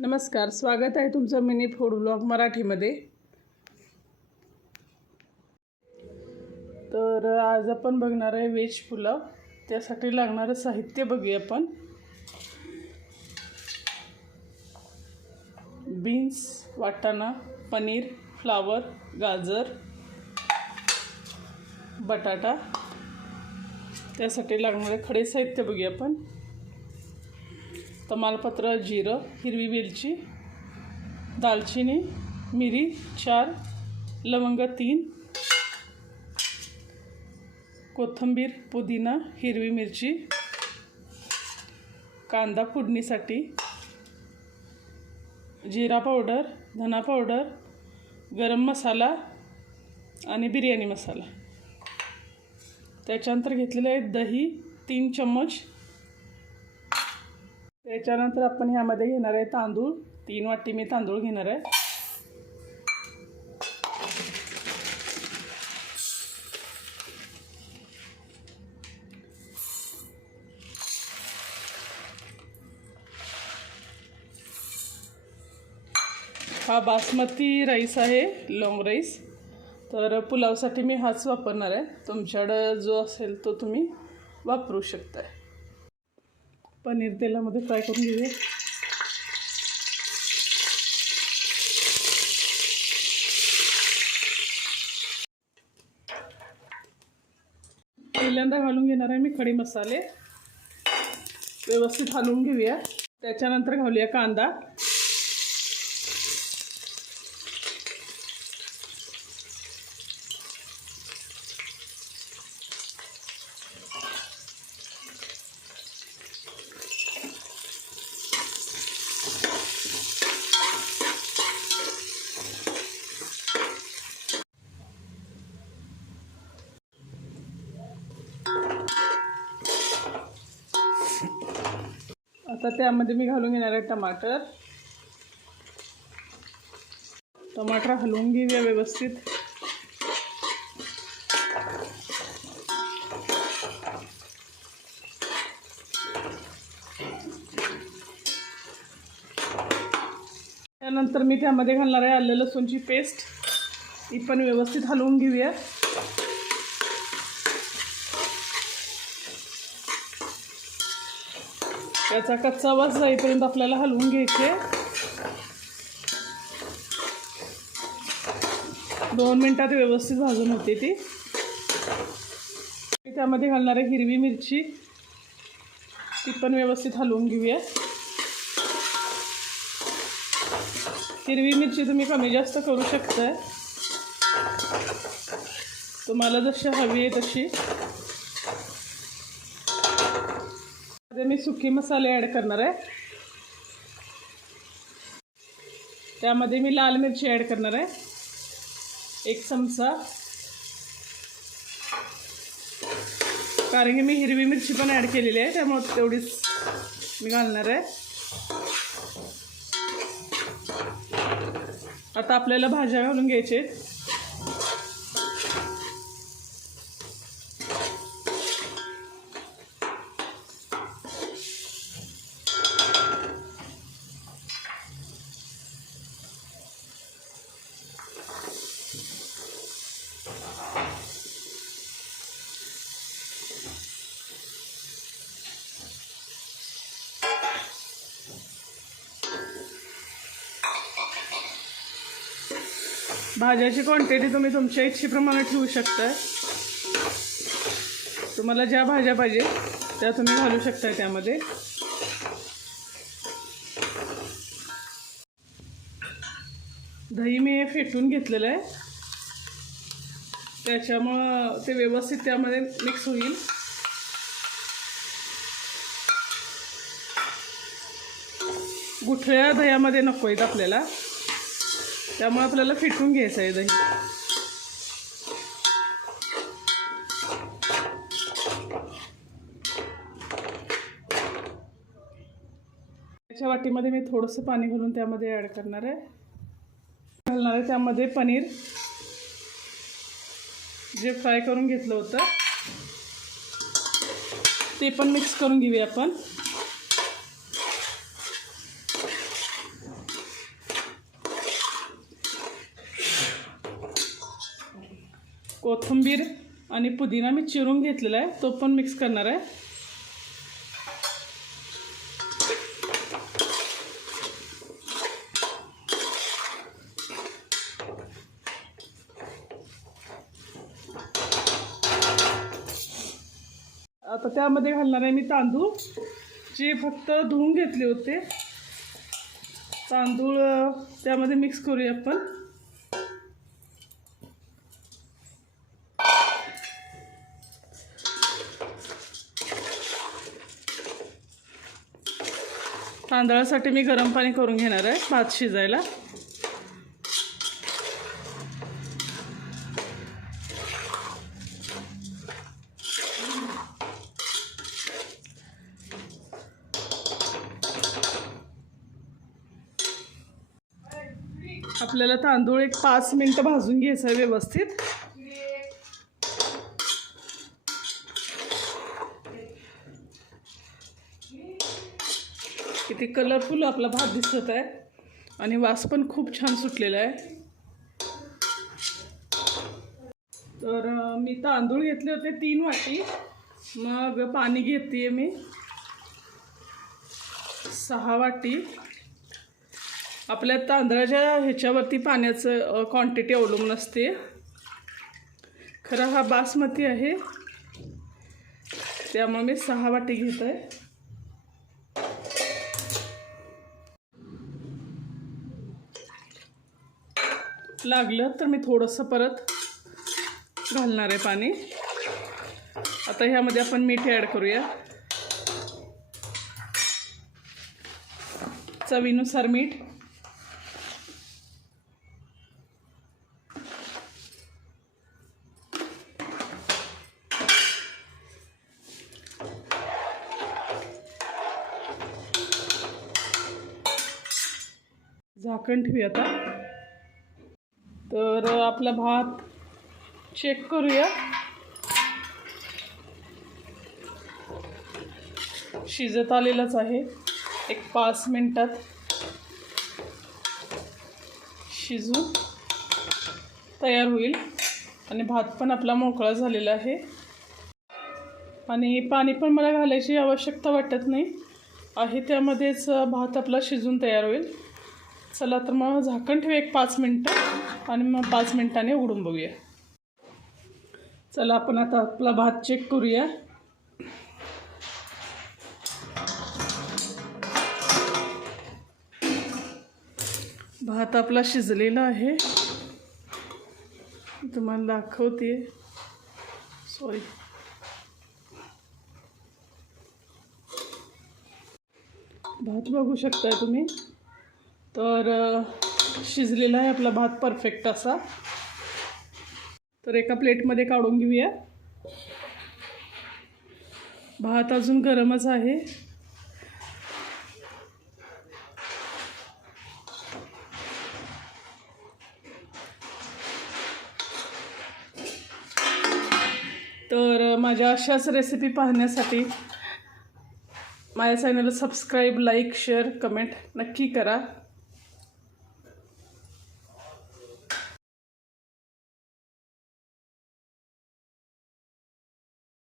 नमस्कार स्वागत आहे तुमचं मिनी फूड ब्लॉग मराठीमध्ये. तर आज आपण बघणार आहे व्हेज पुलाव. त्यासाठी लागणारं साहित्य बघूया आपण. बीन्स वाटाणा पनीर फ्लावर गाजर बटाटा. त्यासाठी लागणारे खडे साहित्य बघूया आपण. तमालपत्र जिरं हिरवी वेलची दालचिनी मिरी चार लवंग तीन कोथिंबीर पुदिना हिरवी मिरची कांदा फोडणीसाठी जिरा पावडर धना पावडर गरम मसाला आणि बिर्याणी मसाला. त्याच्यानंतर घेतलेलं आहे दही तीन चम्मच त्याच्यानंतर आपण ह्यामध्ये घेणार आहे तांदूळ. तीन वाटी मी तांदूळ घेणार आहे. हा बासमती राईस आहे लॉंग राईस. तर पुलावसाठी मी हाच वापरणार आहे. तुमच्याकडं जो असेल तो तुम्ही वापरू शकताय. पनीर तेलामध्ये फ्राय करून घेऊया. पहिल्यांदा घालून घेणार आहे मी खडी मसाले. व्यवस्थित हलवून घेऊया. त्याच्यानंतर घालूया कांदा. आता त्यामध्ये मी घालून घेणार आहे टमाटर. टमाटर हलवून घेऊया व्यवस्थित. त्यानंतर मी त्यामध्ये घालणार आहे आलं लसूणची पेस्ट. ती पण व्यवस्थित हलवून घेऊया. त्याचा कच्चा वास जाईपर्यंत आपल्याला हलवून घ्यायचे. दोन मिनटात व्यवस्थित भाजून होते ती. मी त्यामध्ये घालणार आहे हिरवी मिरची ती पण व्यवस्थित हलवून घेऊया. हिरवी मिरची तुम्ही कमी जास्त करू शकताय. तुम्हाला जशी हवी आहे तशी. त्यामध्ये मी सुकी मसाले ॲड करणार आहे त्यामध्ये मी लाल मिरची ॲड करणार आहे एक चमचा. कारण की मी हिरवी मिरची पण ॲड केलेली आहे त्यामुळं तेवढीच मी घालणार आहे. आता आपल्याला भाज्या घालून घ्यायचे भाज्याची क्वांटिटी तुम्ही तुमच्या इच्छेप्रमाणे ठेवू शकता तुम्हाला ज्या भाज्या पाहिजे त्या तुम्ही घालू शकता त्यामध्ये. दही मी फेटून घेतलेलं आहे. त्याच्यामुळं ते व्यवस्थित त्यामध्ये मिक्स होईल. गुठळ्या दह्यामध्ये नको आहेत आपल्याला. त्यामुळे आपल्याला फिटून घ्यायचं आहे दही. त्याच्या वाटीमध्ये मी थोडंसं पाणी घालून त्यामध्ये ॲड करणार आहे. घालणार आहे त्यामध्ये पनीर. जे फ्राय करून घेतलं होतं. ते पण मिक्स करून घेऊया आपण. कोथिंबीर आणि पुदिना मी चिरून घेतलेला आहे. तो पण मिक्स करणार आहे. आता त्यामध्ये घालणार आहे मी तांदूळ. जे फक्त धुवून घेतले होते. तांदूळ त्यामध्ये मिक्स करूया आपण. तांदळासाठी मी गरम पाणी करून घेणार आहे भात शिजायला. आपल्याला तांदूळ एक पाच मिनटं भाजून घ्यायचं आहे व्यवस्थित. किती कलरफुल आपला भात दिसत आहे. आणि वास पण खूप छान सुटलेला आहे. तर मी तांदूळ घेतले होते तीन वाटी. मग पाणी घेते मी. सहा वाटी. आपल्या तांदळाच्या ह्याच्यावरती पाण्याचं क्वांटिटी अवलंबून असते. खरं हा बासमती आहे. त्यामुळे मी सहा वाटी घेत आहे. लागलं तर मी थोडंसं परत घालणार आहे पाणी. आता ह्यामध्ये आपण मीठ ॲड करूया. चवीनुसार मीठ. झाकण ठेवूया आता. तर आपला भात चेक करूया. शिजत आलेलाच आहे. एक पाच मिनटात शिजून तयार होईल. आणि भात पण आपला मोकळा झालेला आहे. आणि पाणी पण मला घालायची आवश्यकता वाटत नाही. आहे त्यामध्येच भात आपला शिजून तयार होईल. चला तर मग झाकण ठेवू एक पाच मिनटं आणि मग पाच मिनटाने उघडून बघूया. चला आपण आता आपला भात चेक करूया. भात आपला शिजलेला आहे. तुम्हाला दाखवते. सॉरी भात बघू शकताय तुम्ही? तर शिजलेला आहे आपला भात परफेक्ट असा. तर एका प्लेटमध्ये काढून घेऊया. भात अजून गरमच आहे. तर माझ्या अशाच रेसिपी पाहण्यासाठी माझ्या चॅनलला सबस्क्राईब लाईक शेअर कमेंट नक्की करा.